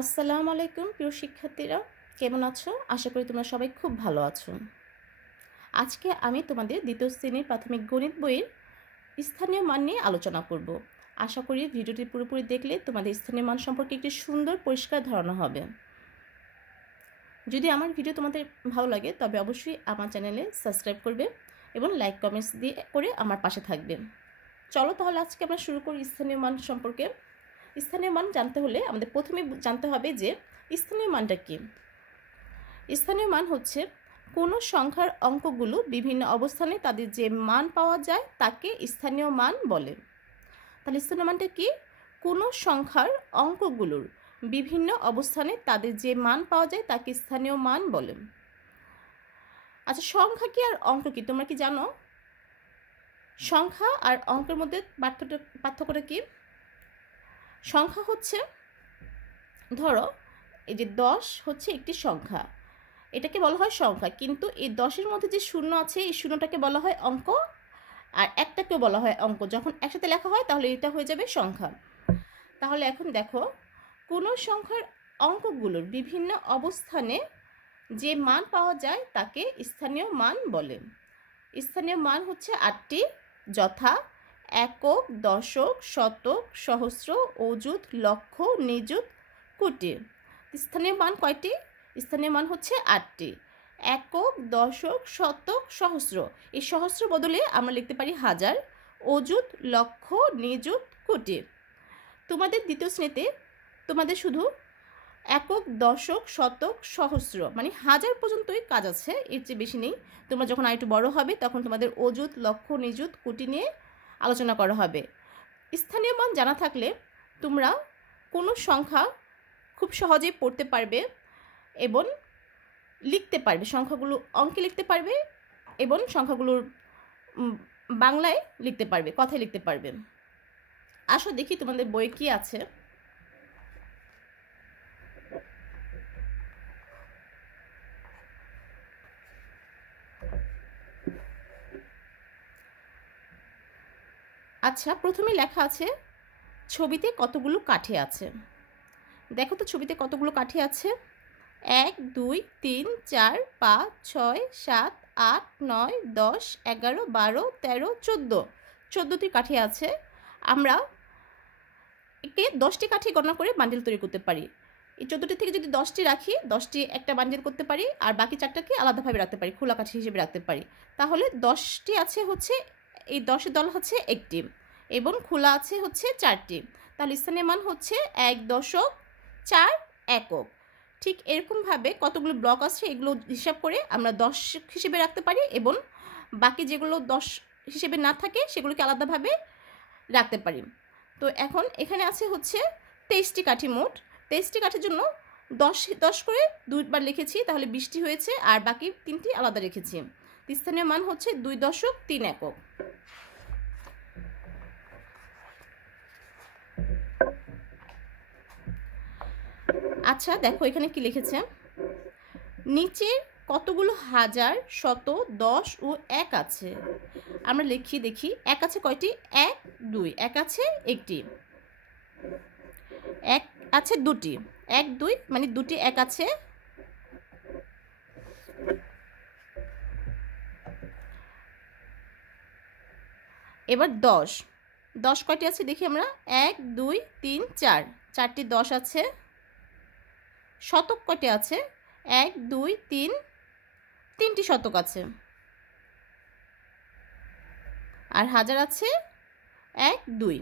আসসালামু আলাইকুম প্রিয় শিক্ষার্থীরা, কেমন আছো? আশা করি তোমরা সবাই খুব ভালো আছো। আজকে আমি তোমাদের দ্বিতীয় শ্রেণীর প্রাথমিক গণিত বইয়ের স্থানীয় মান নিয়ে আলোচনা করব। আশা করি ভিডিওটি পুরোপুরি দেখলে তোমাদের স্থানীয় মান সম্পর্কে একটি সুন্দর পরিষ্কার ধারণা হবে। যদি আমার ভিডিও তোমাদের ভালো লাগে তবে অবশ্যই আমার চ্যানেলে সাবস্ক্রাইব করবে এবং লাইক কমেন্টস দিয়ে করে আমার পাশে থাকবে। চলো তাহলে আজকে আমরা শুরু করি স্থানীয় মান সম্পর্কে। স্থানীয় মান জানতে হলে আমাদের প্রথমে জানতে হবে যে স্থানীয় মানটা কী। স্থানীয় মান হচ্ছে কোনো সংখ্যার অঙ্কগুলো বিভিন্ন অবস্থানে তাদের যে মান পাওয়া যায় তাকে স্থানীয় মান বলে। তাহলে স্থানীয় মানটা কি? কোনো সংখ্যার অঙ্কগুলোর বিভিন্ন অবস্থানে তাদের যে মান পাওয়া যায় তাকে স্থানীয় মান বলে। আচ্ছা, সংখ্যা কি আর অঙ্ক কি তোমরা কি জানো? সংখ্যা আর অঙ্কের মধ্যে পার্থক্যটা কি? সংখ্যা হচ্ছে, ধরো এই যে 10 হচ্ছে একটি সংখ্যা, এটাকে বলা হয় সংখ্যা, কিন্তু এই 10-এর মধ্যে যে শূন্য আছে এই শূন্যটাকে বলা হয় অঙ্ক, আর একটাকেও বলা হয় অঙ্ক। যখন একসাথে লেখা হয় তাহলে এটা হয়ে যাবে সংখ্যা। তাহলে এখন দেখো, কোনো সংখ্যার অঙ্কগুলোর বিভিন্ন অবস্থানে যে মান পাওয়া যায় তাকে স্থানীয় মান বলে। স্থানীয় মান হচ্ছে 8টি, যথা একক, দশক, শতক, সহস্র, অযুত, লক্ষ, নিযুত, কোটি। স্থানীয় মান কয়টি? স্থানীয় মান হচ্ছে 8টি। একক, দশক, শতক, সহস্র। এই সহস্র বদলে আমরা লিখতে পারি হাজার, অযুত, লক্ষ, নিযুত, কোটি। তোমাদের দ্বিতীয় শ্রেণীতে তোমাদের শুধু একক, দশক, শতক, সহস্র মানে হাজার পর্যন্তই কাজ আছে, এর চেয়ে বেশি নেই। তোমরা যখন আরেকটু বড় হবে তখন তোমাদের অযুত, লক্ষ, নিযুত, কোটি নিয়ে আলোচনা করা হবে। স্থানীয় মান জানা থাকলে তোমরা কোনো সংখ্যা খুব সহজেই পড়তে পারবে এবং লিখতে পারবে। সংখ্যাগুলো অঙ্কে লিখতে পারবে এবং সংখ্যাগুলোর বাংলায় লিখতে পারবে, কথায় লিখতে পারবে। আসো দেখি তোমাদের বইয়ে কি আছে। আচ্ছা, প্রথমে লেখা আছে ছবিতে কতগুলো কাঠি আছে। দেখো তো ছবিতে কতগুলো কাঠি আছে। 1, 2, 3, 4, 5, 6, 7, 8, 9, 10, 11, 12, 13, 14। 14টি কাঠি আছে। আমরা একে 10টি কাঠি গণনা করে বান্ডিল তৈরি করতে পারি। এই 14টি থেকে যদি 10টি রাখি, 10টি একটা বান্ডিল করতে পারি, আর বাকি 4টাকে আলাদাভাবে রাখতে পারি, খোলা কাঠি হিসেবে রাখতে পারি। তাহলে 10টি আছে হচ্ছে, এই 10-এর দল হচ্ছে একটি এবং খোলা আছে হচ্ছে 4টি। তাহলে স্থানীয় মান হচ্ছে 1 দশক 4 একক। ঠিক এরকমভাবে কতগুলো ব্লক আছে এগুলো হিসাব করে আমরা 10 হিসেবে রাখতে পারি এবং বাকি যেগুলো 10 হিসেবে না থাকে সেগুলোকে আলাদাভাবে রাখতে পারি। তো এখন এখানে আছে হচ্ছে 23টি কাঠি মোট। 23টি কাঠির জন্য 10 করে 2বার লিখেছি, তাহলে 20টি হয়েছে, আর বাকি 3টি আলাদা রেখেছি। স্থানীয় মান হচ্ছে 2 দশক 3 একক। আচ্ছা দেখো এখানে কি লিখেছে, নিচে কতগুলো হাজার, শত, 10 ও 1 আছে। আমরা লিখি দেখি, 1 আছে কয়টি? 1, 2। 1 আছে একটি, 1 আছে দুটি, 1, 2 মানে দুটি 1 আছে। এবার 10 কয়টি আছে দেখি আমরা, 1, 2, 3, 4, 4টি 10 আছে। শতক কয়টি আছে? 1, 2, 3, 3টি শতক আছে। আর হাজার আছে 1, 2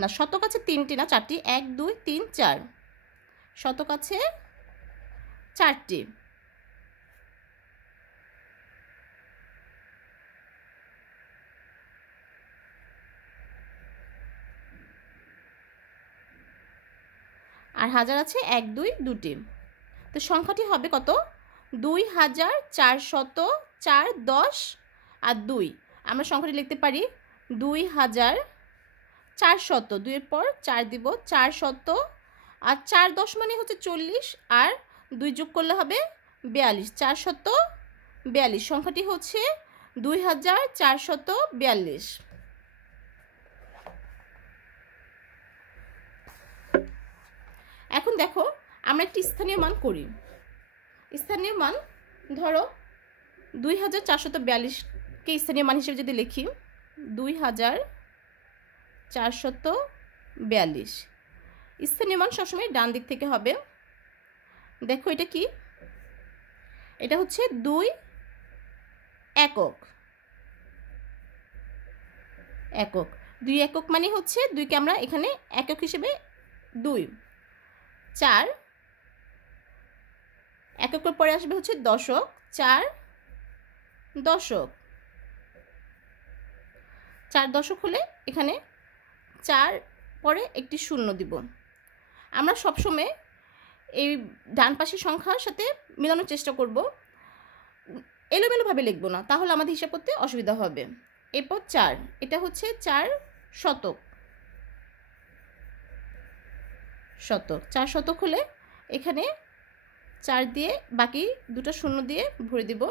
না, শতক আছে 3টি না 4টি, 1, 2, 3, 4। শতক আছে 4টি। আর হাজার আছে 1, 2 দুটি। তো সংখ্যাটি হবে কত? 2404, 10 আর 2। আমরা সংখ্যাটি লিখতে পারি 2400। 2-এর পর 4 দিব, 400। আর 4 10 মানে হচ্ছে 40, আর 2 যোগ করলে হবে 42। 442। সংখ্যাটি হচ্ছে 2442। দেখো আমরা একটি স্থানীয় মান করি। স্থানীয় মান ধরো 2442কে স্থানীয় মান হিসেবে যদি লিখি 2442, স্থানীয় মান সবসময় ডান দিক থেকে হবে। দেখো এটা কি, এটা হচ্ছে 2 একক। 2 একক মানে হচ্ছে 2কে আমরা এখানে একক হিসেবে 2, 4 এককের পরে আসবে হচ্ছে দশক, 4 দশক। 4 দশক হলে এখানে 4 পরে একটি শূন্য দিব। আমরা সবসময় এই ডান পাশের সংখ্যার সাথে মেলানোর চেষ্টা করব, এলোমেলোভাবে লিখব না, তাহলে আমাদের হিসাব করতে অসুবিধা হবে। এরপর 4, এটা হচ্ছে 4 শতক। 4 শতক হলে এখানে 4 দিয়ে বাকি দুটো শূন্য দিয়ে ভরে দিব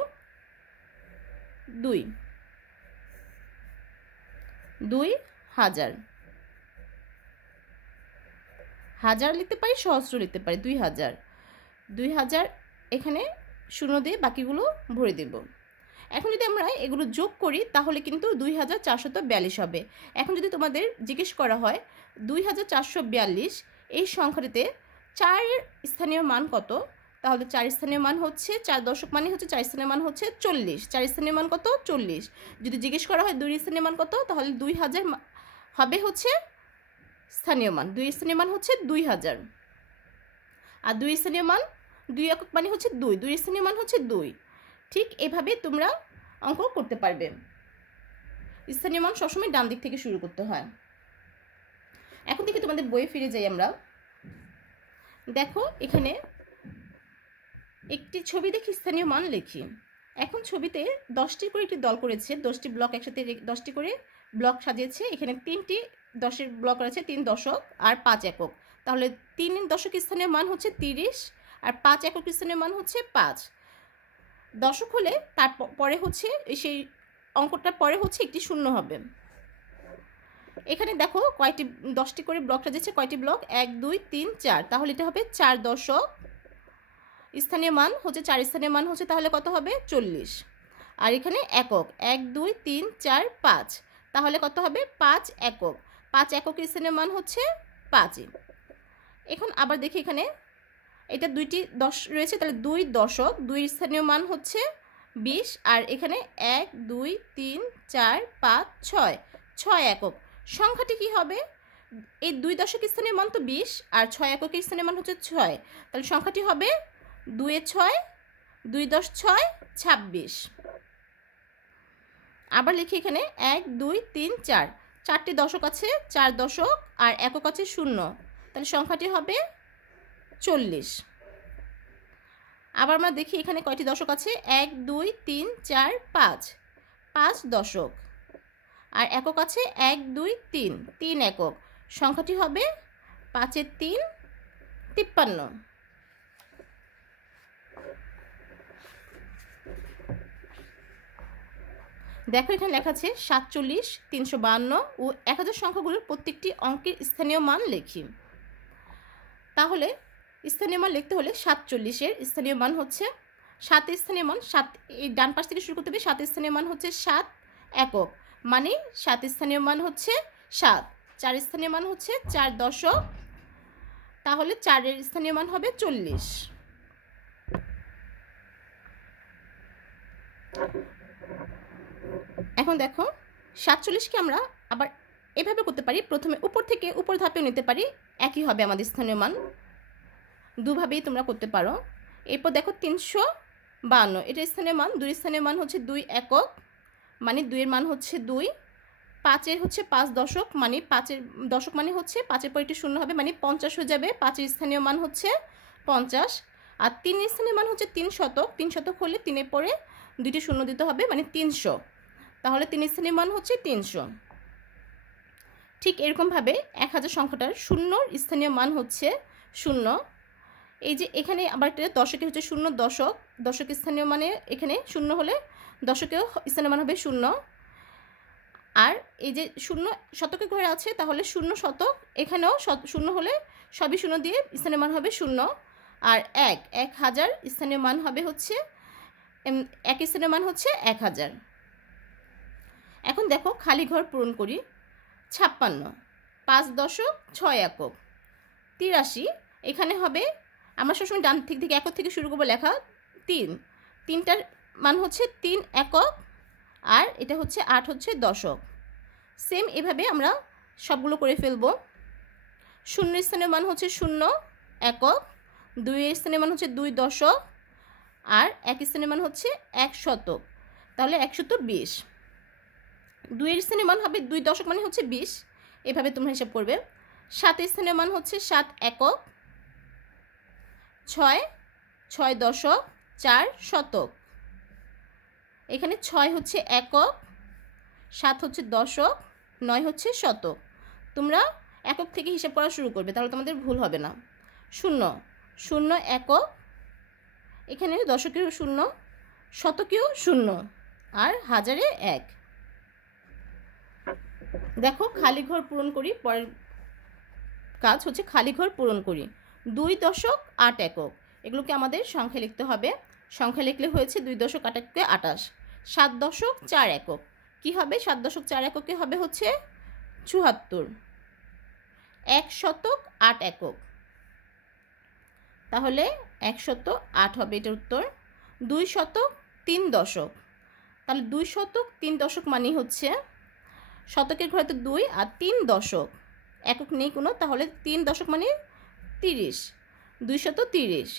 2, 2000। হাজার লিখতে পারি, সহস্র লিখতে পারি, 2000 এখানে শূন্য দিয়ে বাকিগুলো ভরে দেব। এখন যদি আমরা এগুলো যোগ করি তাহলে কিন্তু 2442 হবে। এখন যদি তোমাদের জিজ্ঞেস করা হয় 2442 এই সংখ্যাটিতে 4 এর স্থানীয় মান কত, তাহলে 4 স্থানীয় মান হচ্ছে 4 দশক মানে হচ্ছে 4 স্থানীয় মান হচ্ছে 40। 4 স্থানীয় মান কত? 40। যদি জিজ্ঞেস করা হয় 2 স্থানীয় মান কত, তাহলে 2000 হবে হচ্ছে স্থানীয় মান। 2 স্থানীয় মান হচ্ছে 2000। আর 2 স্থানীয় মান 2 একক মানে হচ্ছে 2, 2 স্থানীয় মান হচ্ছে 2। ঠিক এভাবে তোমরা অঙ্ক করতে পারবে। স্থানীয় মান সবসময় ডান দিক থেকে শুরু করতে হয়। এখন থেকে তোমাদের বইয়ে ফিরে যাই আমরা। দেখো এখানে একটি ছবি দেখি স্থানীয় মান লিখি। এখন ছবিতে 10টি করে একটি দল করেছে, 10টি ব্লক একসাথে 10টি করে ব্লক সাজিয়েছে। এখানে 3টি 10-এর ব্লক রয়েছে, 3 দশক আর 5 একক। তাহলে 3 দশক স্থানীয় মান হচ্ছে 30 আর 5 একক স্থানীয় মান হচ্ছে 5। দশক হলে তারপরে হচ্ছে সেই অঙ্কটার পরে হচ্ছে একটি শূন্য হবে। এখানে দেখো কয়টি 10টি করে ব্লক সাজিয়েছে, কয়টি ব্লক 1 2 3 4, তাহলে এটা হবে 4 দশক। স্থানীয় মান হচ্ছে 4 স্থানীয় মান হচ্ছে তাহলে কত হবে 40। আর এখানে একক 1 2 3 4 5, তাহলে কত হবে 5 একক। 5 এককের স্থানীয় মান হচ্ছে 5। এখন আবার দেখি এখানে এটা 2টি 10 রয়েছে, তাহলে 2 দশক, 2 স্থানীয় মান হচ্ছে 20। আর এখানে 1 2 3 4 5 6, 6 একক। সংখ্যাটি কি হবে? এই 2 দশক স্থানীয় মান তো 20 আর 6 এককের স্থানীয় মান হচ্ছে 6, তাহলে সংখ্যাটি হবে 2 এ 6, 2 10 6 26। আবার লিখি এখানে 1 2 3 4, 4টি দশক আছে, 4 দশক আর একক আছে 0, তাহলে সংখ্যাটি হবে 40। আবার আমরা দেখি এখানে কয়টি দশক আছে, 1 2 3 4 5, 5 দশক আর একক আছে 1 2 3, 3 একক। সংখ্যাটি হবে 5 এর 3 53। দেখো এখানে লেখা আছে 47, 352 ও 1000 সংখ্যাগুলোর প্রত্যেকটি অঙ্কের স্থানীয় মান লিখি। তাহলে স্থানীয় মান লিখতে হলে 47-এর স্থানীয় মান হচ্ছে 7, স্থানীয় মান 7, এই ডান পাশ থেকে শুরু করতে হবে। 7 স্থানীয় মান হচ্ছে 7 একক, মানে 7 স্থানীয় মান হচ্ছে 7। 4 স্থানীয় মান হচ্ছে 4 দশক, তাহলে 4 এর স্থানীয় মান হবে 40। এখন দেখো 47কে আমরা আবার এভাবে করতে পারি, প্রথমে উপর থেকে উপর ধাপেও নিতে পারি, একই হবে আমাদের স্থানীয় মান। দুভাবেই তোমরা করতে পারো। এরপর দেখো 352, এটা স্থানীয় মান, 2 স্থানীয় মান হচ্ছে 2 একক, মানে 2 এর মান হচ্ছে 2। 5 এর হচ্ছে 5 দশক, মানে 5 এর দশক মানে হচ্ছে 5 এর পর একটি শূন্য হবে, মানে 50 হয়ে যাবে। 5 এর স্থানীয় মান হচ্ছে 50। আর 3 স্থানীয় মান হচ্ছে 3 শতক। 3 শতক হলে 3 এর পরে 2টি শূন্য দিতে হবে, মানে 300, তাহলে 3 স্থানীয় মান হচ্ছে 300। ঠিক এরকমভাবে 1000 সংখ্যাটার শূন্যর স্থানীয় মান হচ্ছে 0। এই যে এখানে আবার একটা দশকে হচ্ছে 0 দশক, দশক স্থানীয় মানে এখানে 0 হলে দশকেও স্থানীয় মান হবে 0। আর এই যে শূন্য শতকের ঘরে আছে, তাহলে শূন্য শতক, এখানেও শূন্য হলে সবই শূন্য দিয়ে স্থানীয় মান হবে শূন্য। আর 1000 স্থানীয় মান হবে হচ্ছে এক স্থানীয় মান হচ্ছে 1000। এখন দেখো খালি ঘর পূরণ করি। 56 5.6 একক। 83 এখানে হবে, আমরা সবসময় ডান দিক থেকে একক থেকে শুরু করবো লেখা। 3টার মান হচ্ছে 3 একক, আর এটা হচ্ছে 8 হচ্ছে দশক। সেম এভাবে আমরা সবগুলো করে ফেলবো। 0 স্থানীয় মান হচ্ছে 0 একক, 2 স্থানীয় মান হচ্ছে 2 দশক, আর 1 স্থানীয় মান হচ্ছে 1 শতক, তাহলে 120। 2 স্থানীয় মান হবে 2 দশক মানে হচ্ছে 20, এভাবে তোমরা হিসাব করবে। 7 স্থানীয় মান হচ্ছে 7 একক, 6 দশক, 4 শতক। এখানে 6 হচ্ছে একক, 7 হচ্ছে দশক, 9 হচ্ছে শতক। তোমরা একক থেকে হিসাব করা শুরু করবে, তাহলে তোমাদের ভুল হবে না। 0 একক, এখানে দশকেও 0, শতকেও 0, আর হাজারে 1। দেখো খালি ঘর পূরণ করি। পরের কাজ হচ্ছে খালি ঘর পূরণ করি। 2.8 একক, এগুলোকে আমাদের সংখ্যা লিখতে হবে। সংখ্যা লিখলে হয়েছে 2.8 এককে 28। 7.4 একক কি হবে? 7.4 এককে হবে হচ্ছে 74। 1 শতক 8 একক, তাহলে 108 হবে এটার উত্তর। 2 শতক 3 দশক, তাহলে 2 শতক 3 দশক মানে হচ্ছে, শতকের ঘরে তো 2 আর 3 দশক, একক নেই কোনো, তাহলে 3 দশক মানে 30। 230।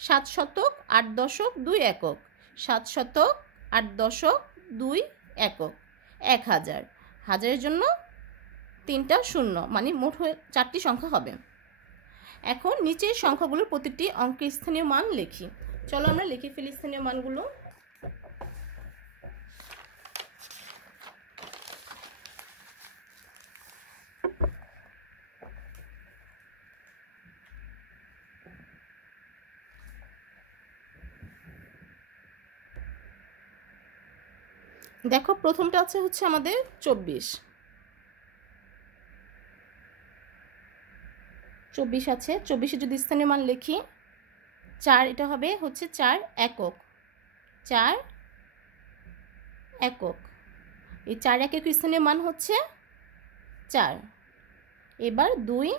7 শতক 8 দশক 2 একক, 7 শতক 8 দশক 2 একক। 1000, হাজারের জন্য 3টা শূন্য, মানে মোট হয়ে 4টি সংখ্যা হবে। এখন নিচের সংখ্যাগুলোর প্রতিটি অঙ্কের স্থানীয় মান লিখি। চলো আমরা লিখে ফেলি স্থানীয় মানগুলো। দেখো প্রথমটা আছে হচ্ছে আমাদের 24 আছে। 24-এ যদি স্থানীয় মান লিখি 4, এটা হবে হচ্ছে 4 একক, 4 একক। এই 4 একক স্থানীয় মান হচ্ছে 4। এবার 2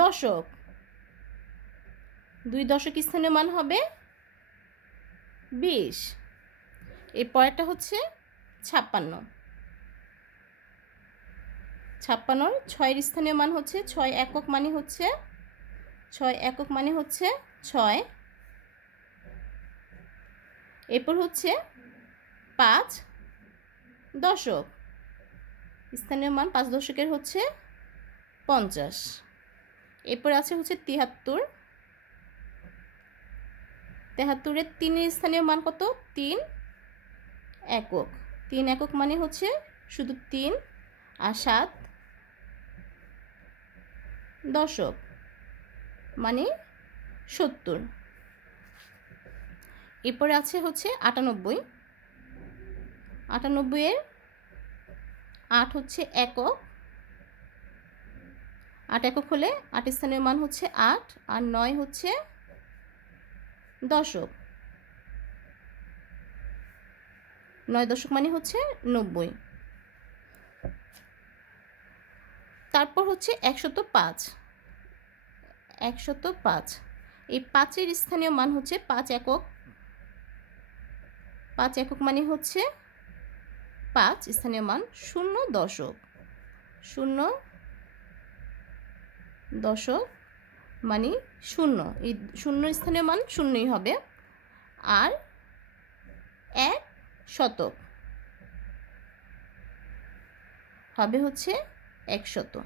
দশক, 2 দশক স্থানীয় মান হবে 20। এর পরেরটা হচ্ছে 56। 56-র 6 স্থানীয় মান হচ্ছে 6 একক, মানে হচ্ছে 6 একক মানে হচ্ছে 6। এরপর হচ্ছে 5 দশক, স্থানীয় মান 5 দশকের হচ্ছে 50। এরপর আছে হচ্ছে 73। 73-এর 3 স্থানীয় মান কত? 3 একক, 3 একক মানে হচ্ছে শুধু 3, আর 7 দশক মানে 70। এরপরে আছে হচ্ছে 98। 98-এর 8 হচ্ছে একক, 8 একক হলে 8 স্থানীয় মান হচ্ছে 8, আর 9 হচ্ছে দশক, 9 দশক মানে হচ্ছে 90। তারপর হচ্ছে 105। 105, এই 5-এর স্থানীয় মান হচ্ছে 5 একক, 5 একক মানে হচ্ছে 5 স্থানীয় মান 0 দশক, 0 দশক মানে 0, এই 0 স্থানীয় মান 0ই হবে। আর 1 শতক হবে হচ্ছে 100,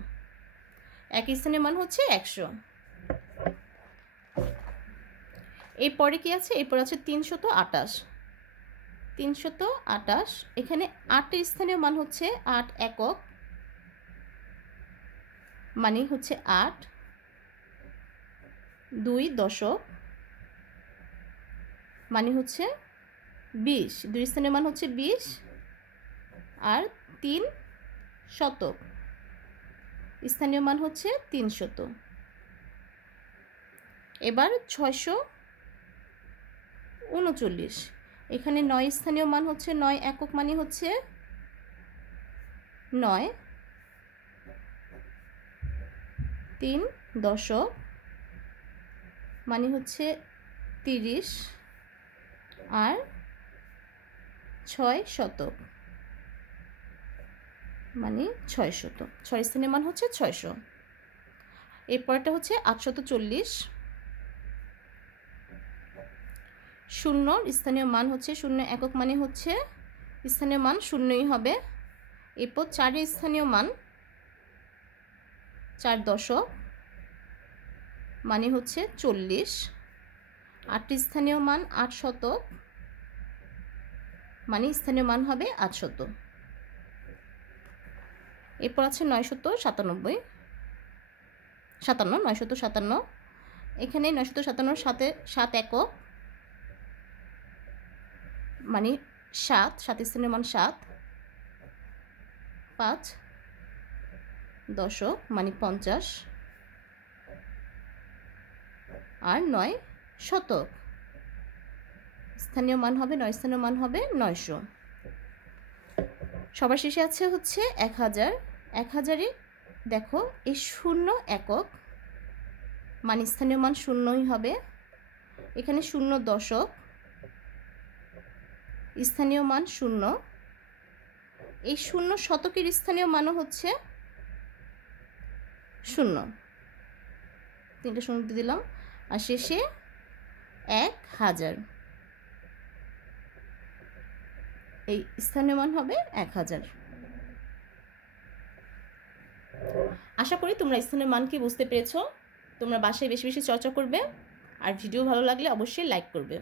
1 স্থানীয় মান হচ্ছে 100। এরপরে কি আছে? এরপর আছে 328। 328, এখানে 8-এর স্থানীয় মান হচ্ছে 8 একক, মানে হচ্ছে 8। 2 দশক মানে হচ্ছে 20, 2 স্থানীয় মান হচ্ছে 20, আর 3 শতক, স্থানীয় মান হচ্ছে 300। এবার 639, এখানে 9 স্থানীয় মান হচ্ছে 9 একক মানে হচ্ছে 9, 3 দশক মানে হচ্ছে 30, আর 6 শতক মানে 600। 6 স্থানীয় মান হচ্ছে 600। এরপরটা হচ্ছে 840, 0 স্থানীয় মান হচ্ছে 0 একক মানে হচ্ছে স্থানীয় মান 0ই হবে। এরপর 4 স্থানীয় মান 4 দশক মানে হচ্ছে 40, 8 স্থানীয় মান 8 শতক মানে স্থানীয় মান হবে 800। এরপর আছে 997, 957, এখানে 957 সাথে 7 একক মানে 7 স্থানীয় মান 7, 5 দশক মানে 50, আর 9 শতক স্থানীয় মান হবে 9 স্থানীয় মান হবে 900। সবার শেষে আছে হচ্ছে 1000। 1000-এ দেখো এই 0 একক মানে স্থানীয় মান 0ই হবে। এখানে 0 দশক স্থানীয় মান 0, এই 0 শতকের স্থানীয় মানও হচ্ছে 0, 3টা 0 দিয়ে দিলাম। আর শেষে 1000, এই স্থানীয় মান হবে 1000। আশা করি তোমরা স্থানীয় মান কি বুঝতে পেরেছ। তোমরা বাসায় বেশি বেশি চর্চা করবে, আর ভিডিও ভালো লাগলে অবশ্যই লাইক করবে,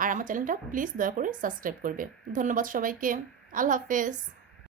আর আমার চ্যানেলটা প্লিজ দয়া করে সাবস্ক্রাইব করবে। ধন্যবাদ সবাইকে। আল্লাহ হাফেজ।